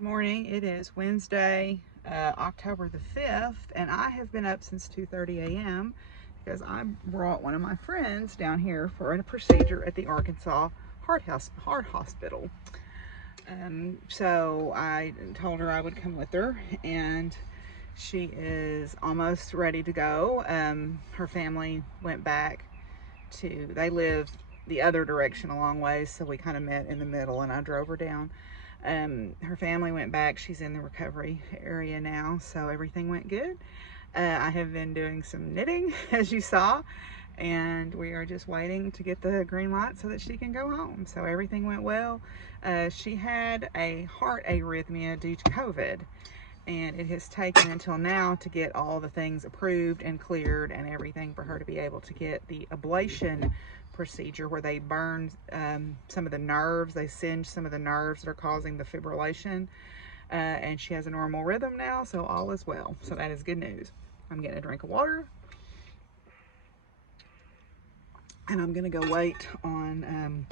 Good morning. It is Wednesday, October the 5th, and I have been up since 2:30 a.m. because I brought one of my friends down here for a procedure at the Arkansas Heart Hospital. So I told her I would come with her, and she is almost ready to go. Her family went back they live the other direction a long ways, so we kind of met in the middle, and I drove her down. Her family went back. She's in the recovery area now, so everything went good. I have been doing some knitting, as you saw, and we are just waiting to get the green light so that she can go home. So everything went well. She had a heart arrhythmia due to COVID, and it has taken until now to get all the things approved and cleared and everything for her to be able to get the ablation procedure, where they burn some of the nerves, they singe some of the nerves that are causing the fibrillation, and she has a normal rhythm now, so all is well. So that is good news. I'm getting a drink of water, and I'm gonna go wait on them.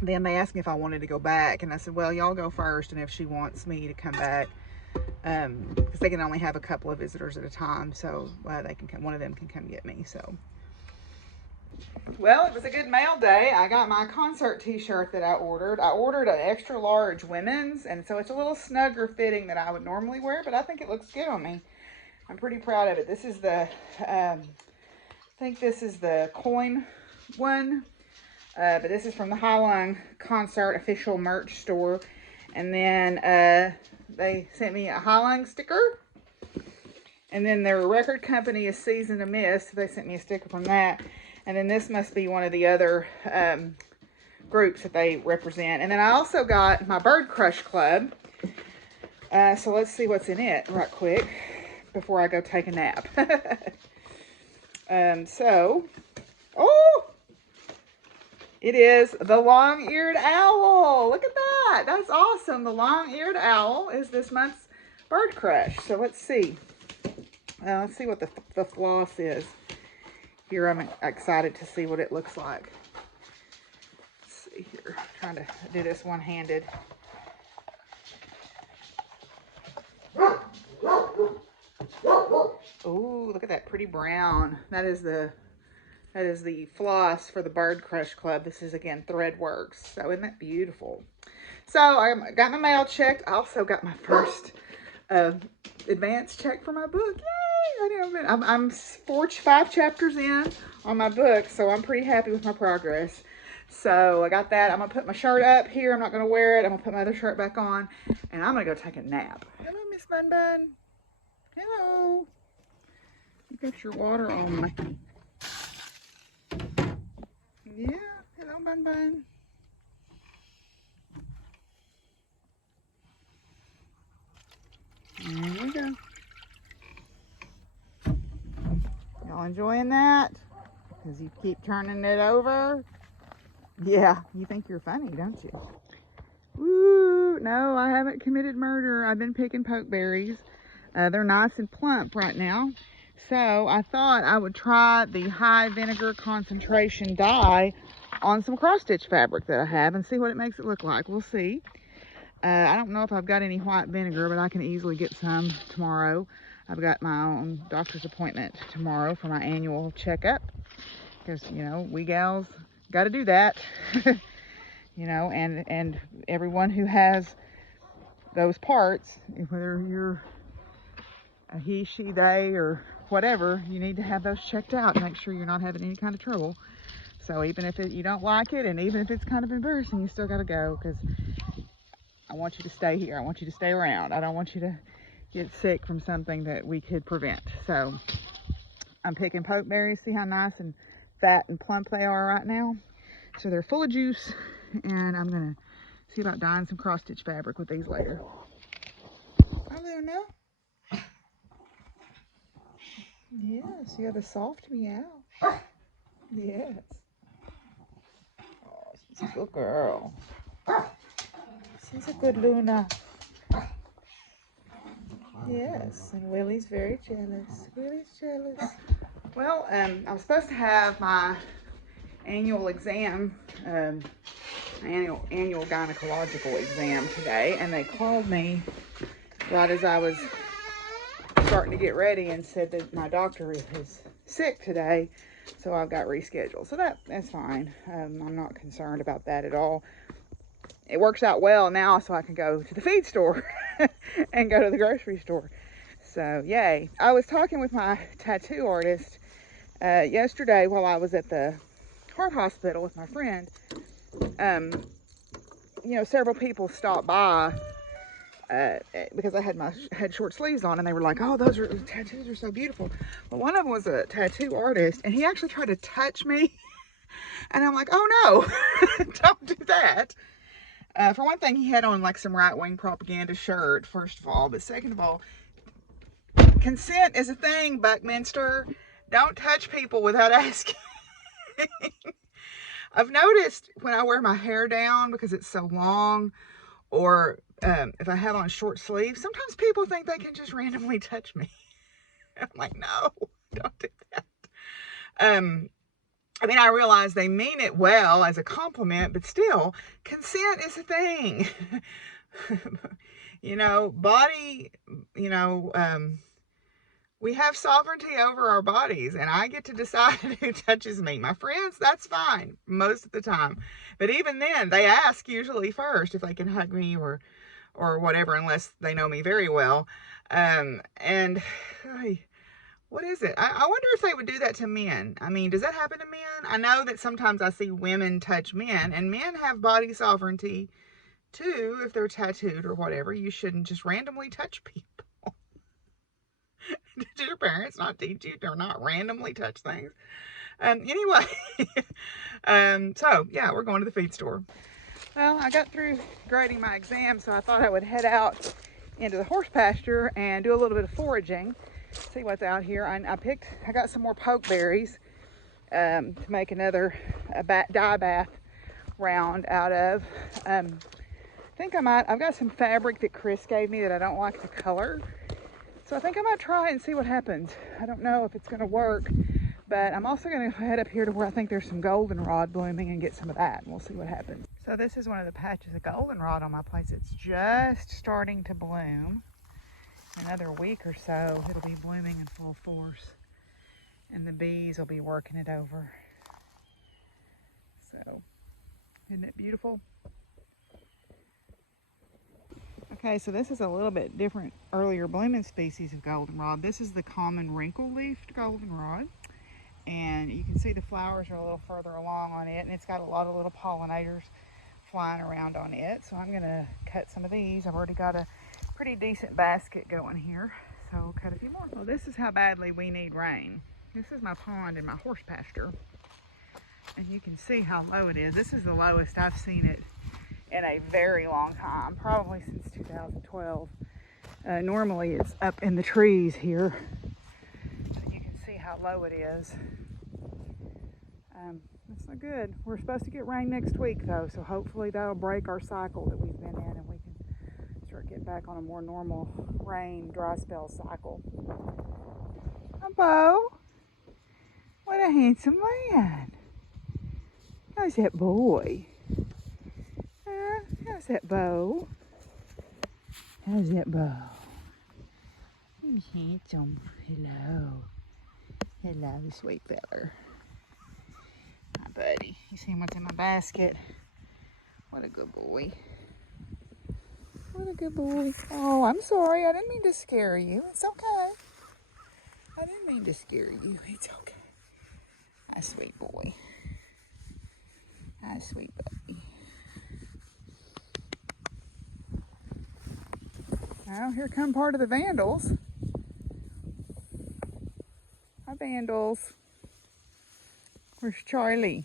They asked me if I wanted to go back, and I said, well, y'all go first, and if she wants me to come back, because they can only have a couple of visitors at a time, so they can come, one of them can come get me. So, well, it was a good mail day. I got my concert t-shirt that I ordered. I ordered an extra large women's, and so it's a little snugger fitting than I would normally wear, but I think it looks good on me. I'm pretty proud of it. This is the, I think this is the coin one, but this is from the Highline Concert official merch store. And then they sent me a Highline sticker. And then their record company is Season to Miss. So they sent me a sticker from that. And then this must be one of the other groups that they represent. And then I also got my Bird Crush Club. So let's see what's in it right quick before I go take a nap. It is the long-eared owl. Look at that. That's awesome. The long-eared owl is this month's Bird Crush. So let's see. Let's see what the floss is. Here, I'm excited to see what it looks like. Let's see here. I'm trying to do this one-handed. Oh, look at that pretty brown. That is the floss for the Bird Crush Club. This is, again, Threadworks. So isn't that beautiful? So I got my mail checked. I also got my first advance check for my book. Yay! I'm 5 chapters in on my book, so I'm pretty happy with my progress. So I got that. I'm going to put my shirt up here. I'm not going to wear it. I'm going to put my other shirt back on, and I'm going to go take a nap. Hello, Miss Bun Bun. Hello. You got your water on me. Yeah, hello, Bun Bun. There we go. Y'all enjoying that? Because you keep turning it over. Yeah, you think you're funny, don't you? Woo, no, I haven't committed murder. I've been picking pokeberries. They're nice and plump right now. So I thought I would try the high vinegar concentration dye on some cross stitch fabric that I have and see what it makes it look like. We'll see. I don't know if I've got any white vinegar, but I can easily get some tomorrow. I've got my own doctor's appointment tomorrow for my annual checkup, because, you know, we gals got to do that. You know, and everyone who has those parts, whether you're a he, she, they, or whatever, you need to have those checked out and make sure you're not having any kind of trouble. So even if you don't like it, and even if it's kind of embarrassing, you still got to go, because I want you to stay here. I want you to stay around. I don't want you to get sick from something that we could prevent. So I'm picking pokeberries. See how nice and fat and plump they are right now? So they're full of juice, and I'm going to see about dyeing some cross stitch fabric with these later. Hi, Luna. Yes, you have a soft meow. Yes. Oh, she's a good girl. She's a good Luna. Yes, and Willie's very jealous. Willie's jealous. Well, I was supposed to have my annual exam annual gynecological exam today, and they called me right as I was starting to get ready and said that my doctor is sick today, so I've got rescheduled. So that's fine. I'm not concerned about that at all. It works out well now, so I can go to the feed store and go to the grocery store. So yay. I was talking with my tattoo artist yesterday while I was at the heart hospital with my friend. You know, several people stopped by because I had short sleeves on, and they were like, "Oh, those tattoos are so beautiful." Well, one of them was a tattoo artist, and he actually tried to touch me, and I'm like, "Oh no, don't do that." For one thing, he had on like some right-wing propaganda shirt, first of all, but second of all, consent is a thing, Buckminster. Don't touch people without asking. I've noticed when I wear my hair down because it's so long, or if I have on short sleeves, sometimes people think they can just randomly touch me. I'm like, no, don't do that. I mean, I realize they mean it well as a compliment, but still, consent is a thing. You know, body, you know, we have sovereignty over our bodies, and I get to decide who touches me. My friends, that's fine most of the time. But even then, they ask usually first if they can hug me or whatever, unless they know me very well. And what is it? I wonder if they would do that to men. I mean, does that happen to men? I know that sometimes I see women touch men, and men have body sovereignty too if they're tattooed or whatever. You shouldn't just randomly touch people. Did your parents not teach you to not randomly touch things? Anyway, so yeah, we're going to the feed store. Well, I got through grading my exam, so I thought I would head out into the horse pasture and do a little bit of foraging, see what's out here. I got some more pokeberries to make another dye bath round out of. I think I've got some fabric that Chris gave me that I don't like the color. So I think I might try and see what happens. I don't know if it's going to work, but I'm also going to head up here to where I think there's some goldenrod blooming and get some of that, and we'll see what happens. So this is one of the patches of goldenrod on my place. It's just starting to bloom. In another week or so, it'll be blooming in full force, and the bees will be working it over. So, isn't it beautiful? Okay, so this is a little bit different earlier blooming species of goldenrod. This is the common wrinkle-leafed goldenrod, and you can see the flowers are a little further along on it, and it's got a lot of little pollinators flying around on it. So I'm going to cut some of these. I've already got a pretty decent basket going here, so I'll cut a few more. Well, this is how badly we need rain. This is my pond in my horse pasture, and you can see how low it is. This is the lowest I've seen it in a very long time, probably since 2012. Normally it's up in the trees here, but you can see how low it is. That's not good. We're supposed to get rain next week though, so hopefully that'll break our cycle that we've been in, and we can start getting back on a more normal rain, dry spell cycle. Hi, Bo. What a handsome man. How's that boy? How's that Bo? How's that Bo? He's handsome. Hello. Hello, sweet feller. Hi, buddy. You seen what's in my basket? What a good boy. What a good boy. Oh, I'm sorry. I didn't mean to scare you. It's okay. I didn't mean to scare you. It's okay. Hi, sweet boy. Hi, sweet buddy. Well, here come part of the vandals. Hi, vandals. Where's Charlie?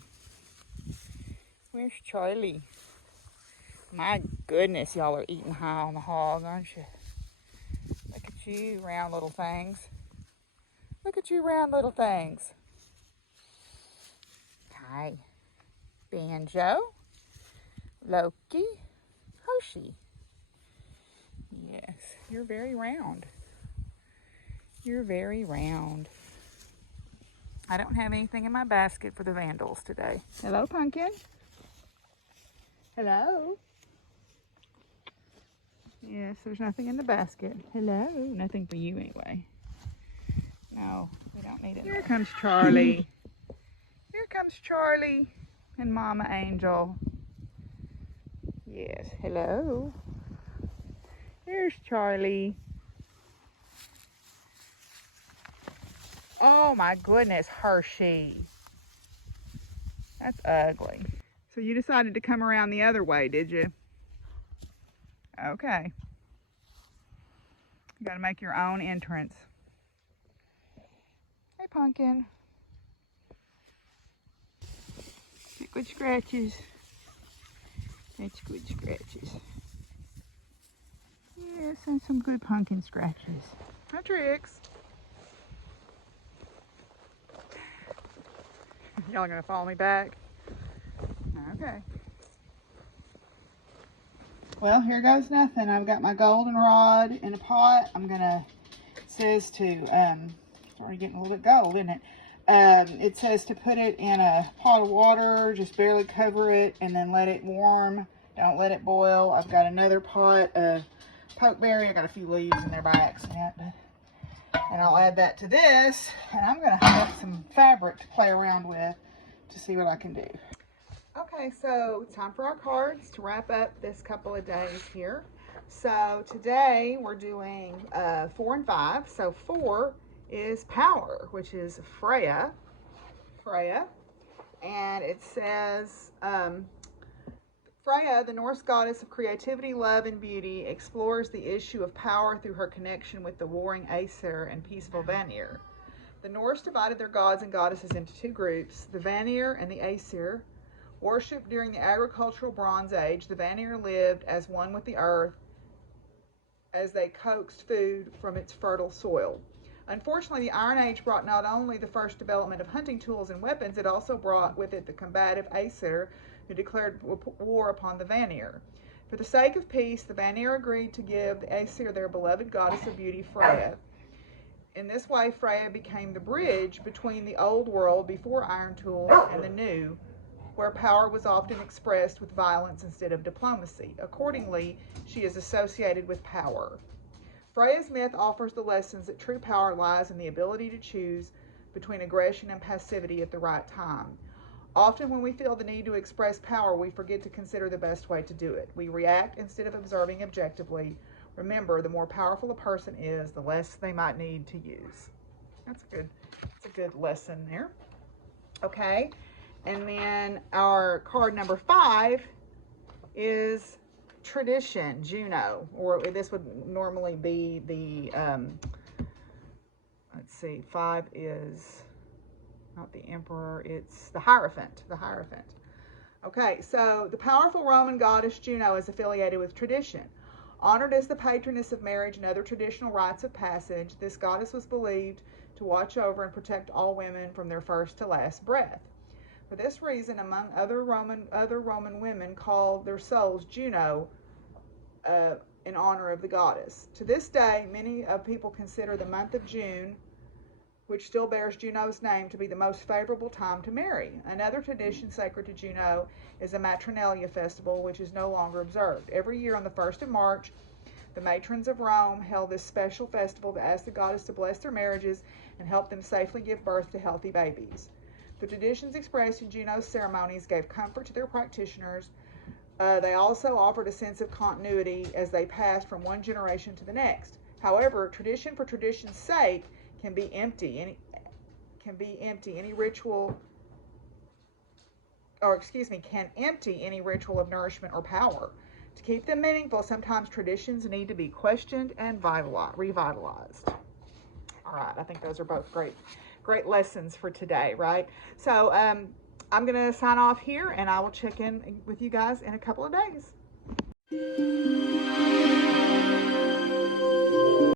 Where's Charlie? My goodness, y'all are eating high on the hog, aren't you? Look at you, round little things. Look at you, round little things. Hi. Banjo. Loki. Hershey. Yes, you're very round. You're very round. I don't have anything in my basket for the vandals today. Hello, Pumpkin. Hello. Yes, there's nothing in the basket. Hello. Nothing for you anyway. No, we don't need it. Here comes Charlie. Here comes Charlie and Mama Angel. Yes, hello. Here's Charlie. Oh my goodness, Hershey. That's ugly. So you decided to come around the other way, did you? Okay. You gotta make your own entrance. Hey, Pumpkin. Get good scratches. That's good scratches. Yes, and some good pumpkin scratches. Hi, Trix. Y'all gonna follow me back? Okay. Well, here goes nothing. I've got my goldenrod in a pot. I'm gonna, it says to, it's already getting a little bit gold, isn't it? It says to put it in a pot of water, just barely cover it, and then let it warm. Don't let it boil. I've got another pot of pokeberry. I got a few leaves in there by accident, and I'll add that to this, and I'm gonna have some fabric to play around with to see what I can do. Okay, so it's time for our cards to wrap up this couple of days here. So today we're doing 4 and 5. So 4 is power, which is Freya. And it says, Freya, the Norse goddess of creativity, love, and beauty, explores the issue of power through her connection with the warring Aesir and peaceful Vanir. The Norse divided their gods and goddesses into 2 groups, the Vanir and the Aesir. Worshipped during the agricultural Bronze Age, the Vanir lived as one with the earth as they coaxed food from its fertile soil. Unfortunately, the Iron Age brought not only the first development of hunting tools and weapons, it also brought with it the combative Aesir, who declared war upon the Vanir. For the sake of peace, the Vanir agreed to give the Aesir their beloved goddess of beauty, Freya. In this way, Freya became the bridge between the old world before iron tools and the new, where power was often expressed with violence instead of diplomacy. Accordingly, she is associated with power. Freya's myth offers the lessons that true power lies in the ability to choose between aggression and passivity at the right time. Often when we feel the need to express power, we forget to consider the best way to do it. We react instead of observing objectively. Remember, the more powerful a person is, the less they might need to use. That's a good lesson there. Okay. And then our card number 5 is tradition, Juno, or this would normally be the, let's see, 5 is not the emperor, it's the Hierophant, Okay, so the powerful Roman goddess Juno is affiliated with tradition. Honored as the patroness of marriage and other traditional rites of passage, this goddess was believed to watch over and protect all women from their first to last breath. For this reason, among other Roman women called their souls Juno in honor of the goddess. To this day, many people consider the month of June, which still bears Juno's name, to be the most favorable time to marry. Another tradition sacred to Juno is the Matronalia festival, which is no longer observed. Every year on the 1st of March, the matrons of Rome held this special festival to ask the goddess to bless their marriages and help them safely give birth to healthy babies. The traditions expressed in Juno's ceremonies gave comfort to their practitioners. They also offered a sense of continuity as they passed from one generation to the next. However, tradition for tradition's sake can be empty. Any ritual, can empty any ritual of nourishment or power. To keep them meaningful, sometimes traditions need to be questioned and revitalized. All right, I think those are both great lessons for today, right? So I'm going to sign off here, and I will check in with you guys in a couple of days.